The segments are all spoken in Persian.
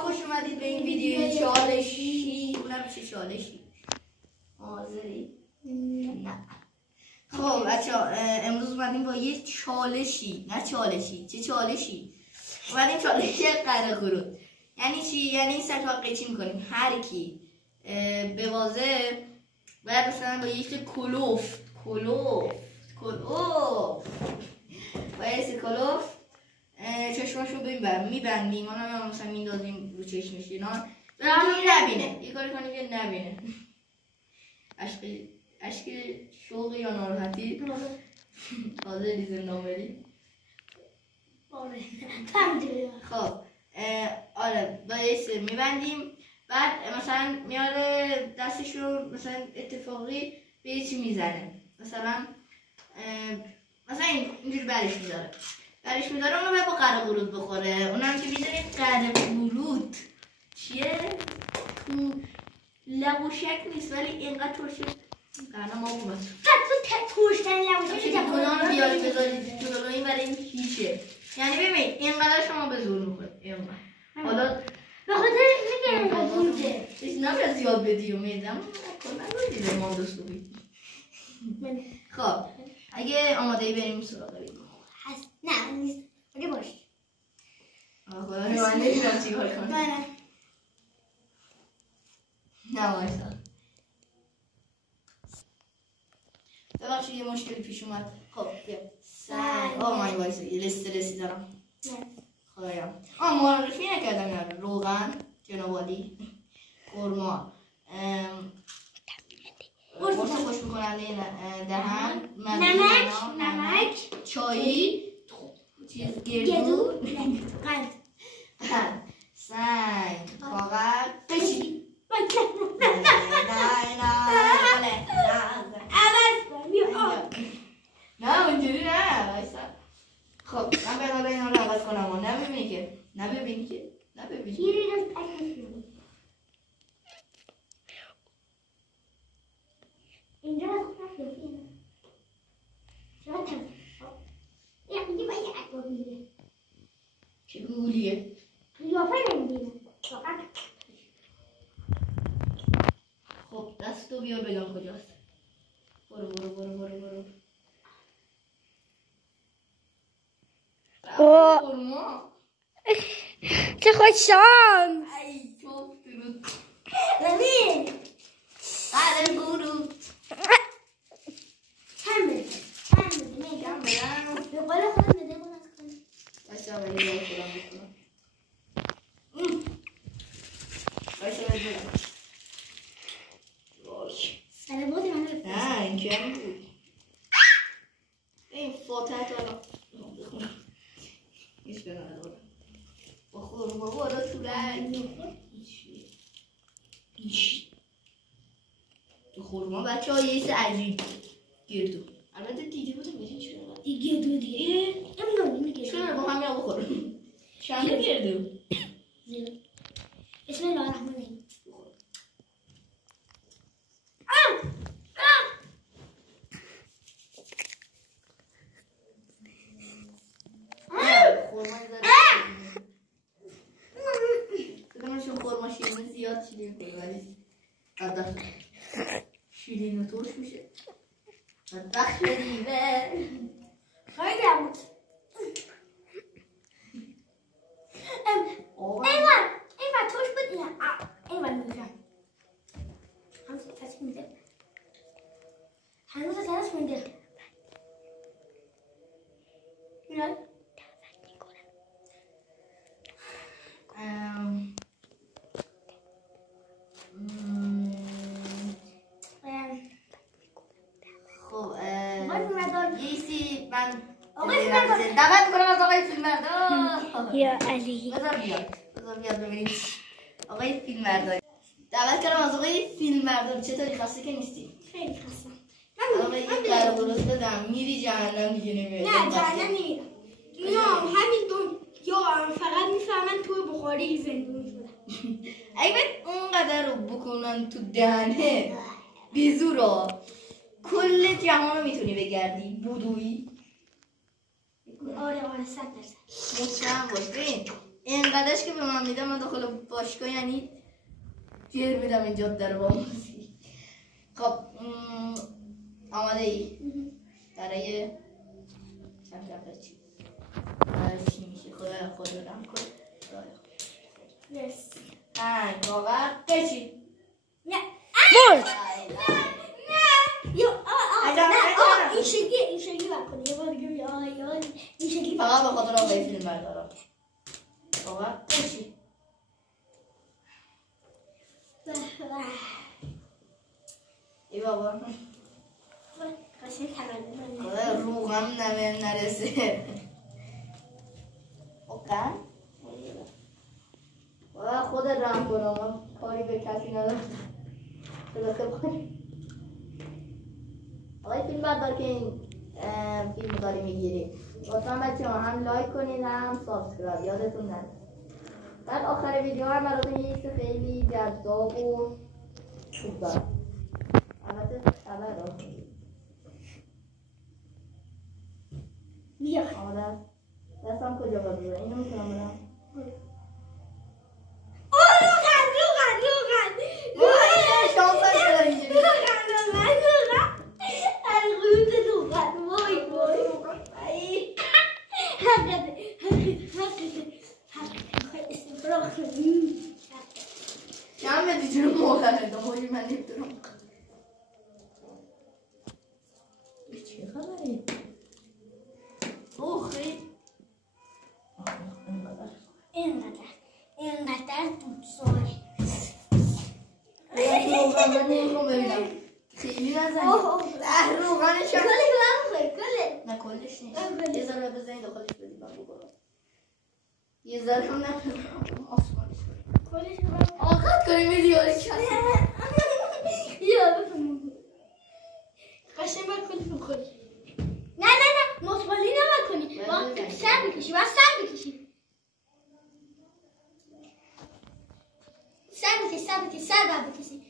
خوش اومدید به این ویدیو چالشی. اونم چه چالشی؟ حاضری؟ نه. خب بچه‌ها امروز اومدیم با یه چالشی، نه چالشی، چه چالشی؟ اومدیم چالشی قره قرود. یعنی چی؟ یعنی این سطح قیچی میکنیم هر کی ببازه باید مثلا با یک کلوف چشماشو میبندیم، اونم مثلا میندازیم رو چشمش اینا نبینه، یه کاری کنیم که نبینه. عشق شوق یا ناراحتی؟ حاضری زندان بری؟ خب آره با یه سر میبندیم، بعد مثلا میاره دستش رو مثلا اتفاقی به یه چی میزنه، مثلا اینجوری برش میداره اونو باید با قره قرود بخوره. اونم که میدونید قره قرود چیه؟ تو لبوشک نیست ولی اینقدر ترشه قرنه ما بود ترشتن لبوشک که گناه رو بیاری بذارید جلوی برای این هیچه. یعنی ببین اینقدر شما به زور میخورد اینقدر. حالا به خاطر اینکه اینقدر بوده هیچ نباید زیاد بدی و میدم کلا رو دیده ما دوستو بید. خب اگه آماده ای بریم سراغ ویدیو. نه نیست اگه باش خدا من نمیدونم چی کار کنم. نه وایسا ببخشید یه مشکلی پیش اومد. خب بیا سنگ من وایسا یه استرسی دارم. خدایا معرفی نکردم یاد روغن جنابالی خرما قرص خوش میکننده دهن نمک چایی چیز گردو قند سنگ کاغذ قشی نه اونجوری نه وایسا. خب من به اینا رو عوض کنم و نببینی که اینجا چه گولیه قیافه نمیدینم. خب دستو بیار بگم کجاست. برو خورما چه خوششانس. ای توف درود ببین قره قرود چند میگم به قول خودم نده بلند کنی باشا ولی باید خودم بکنم باشا بگم سر بودی من رو نه این کم بود این فاتحه تو الان بخونم هیچ به من دارم بخور بابا تو رنگ تو خورما بچه ها یه عجیب گردو البته دیگه بودم میرین چرا دیگه دو دیگه چرا با همین بخور شنبه گردو بسم الله الرحمن الرحیم. خورما شیرینی زیاد شیرین کنی ولی بدبخت شیرین و ترش میشه بدبخت دیوه خیلی عمود ایوان توش بود ایوان میگم هنوز تسک میده اینا من دعوت میکنم از آقای فیلمبردار یا علی بذار بیاد ببینیم آقای فیلمبردار. دعوت کردم از آقای فیلمبردار. چطوری خسته که نیستی؟ خیلی خستم. آقا یه قره قرود بدم میری جهنم دیگه نمیری. نه جهنم نمیرم. اینا همین یا فقط میفهمن تو بخاری زندون شدن. اگه اونقدر رو بکنن تو دهنه بیزورا کل جهان رو میتونی بگردی بدوی. آره 100%. مطمئن باش. ببین اینقدرش که به من میدم من داخل باشگاه یعنی گیر میدم اینجا در با موزیک. خب آماده ای؟ برای چی؟ برای چی میشه؟ خود رو رم کن. Yes. واقعا بچی نه. برد. نه. این شکلی بکنی. یه بار دیگه این شکلی فقط به خاطر آقای فیلم بردارم. واقعا بچی ای بابا قشنگ تولد خدا روغم نرسه. واقعا واقعا خود رم کنم کاری به کسی نداشتم. آقای فیلم بردار که این فیلم داری میگیری لطفا بچه ها هم لایک کنید هم سابسکرایب یادتون نره. بعد آخر ویدیو هم براتون یه چیز خیلی جذاب و خوب دارم. البته خبر رو بیا آماده دستم کجا باید بوده اینو میتونم برم شما دیجور مولانه دمایی من نمیتونم چه خبری؟ اوه خیلی اینقدر دوستانه روغن من نمیخوام ببینم خیلی نزنی روغنش هم نه کلش نیست یه ذره بزنید داخلش بدید من بکنم یه ذره هم نمیدونم آسمانش آقاد کنیم ویدیوی کسی یا بفهمم قشنگ باید کلی بکنی نه مطمئنی نباید کنی باید سر بکشی سر باید بکشی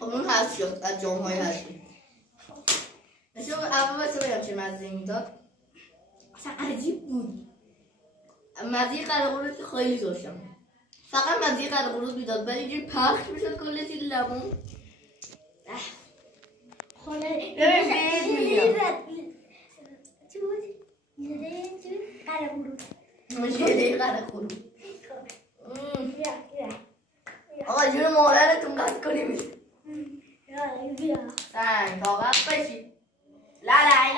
اون هست شد از جامعه هستی مثل اول بسه بگم چه مزه میداد اصلا عجیب بود مزه قرقروت خیلی داشتم فقط مزه قرقروت میداد ولی اینجوری پخش میشد کل چیز لبون ژله قرقروت آقا جون مادرتون قطع کنیم سنگ واقعا بشی لای هر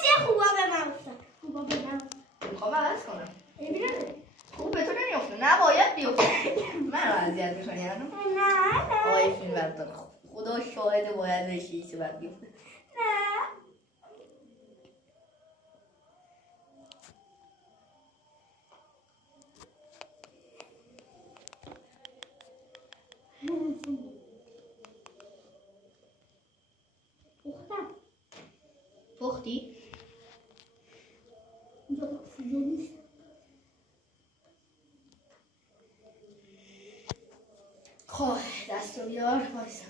چیه خوبا به من افتاد میخوام عوض کنم خوب به تو نمیافته نباید بیافته من رو اذیت میکنی نه آقای فیلم بردار خدا شاهده باید بشی چه باید بیافته پختی؟ خب دست رو بیار بایستم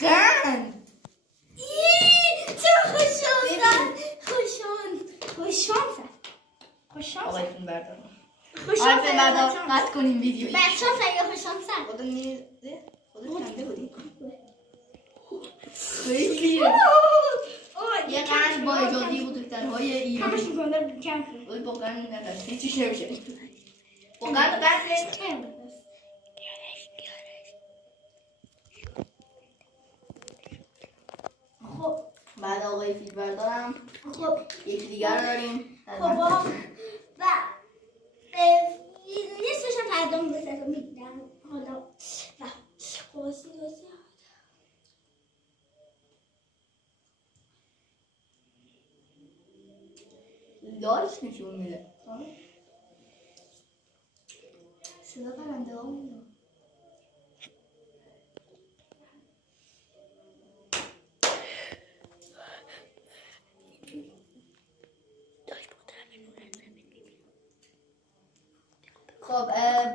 گند چه خوششانسن آقای فیلم بردار خوششانسن آقای فیلم بردار قطع کنیم ویدیو بدشانسن یا خوششانسن خدا نیزه خدا کنده بودی خیلی یه قند با اجازه بزرگترهای ایران همش میکنم کم ولی با قند نداشت هیچیش نمیشه با قند خب بعد آقای فیلم بردارم خب یکی دیگر داریم خب و نیستش هم تردام بسرم میدم حالا و خواستی دارش نشون میده صدا پرنده ها میده خب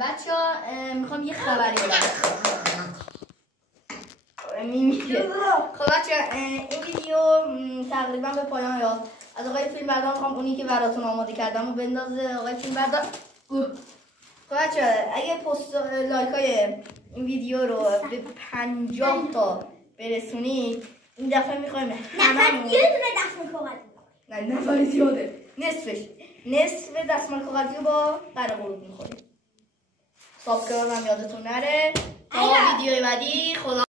بچه ها میخوام یه خبری بدم. میمیره. خب بچه این ویدیو تقریبا به پایان یاد. از آقای فیلم بردار میخوام اونی که براتون آماده کردم و بندازه. آقای فیلم بردار. خب بچه اگه پست لایک های این ویدیو رو به 50 تا برسونید این دفعه میخوایم هممون یه دونه دستمال کاغذی. نه نفر زیاده. نصف دستمال کاغذی رو با قره قروب میخوریم. سابسکرایب هم یادتون نره. تا ویدیو بعدی خدا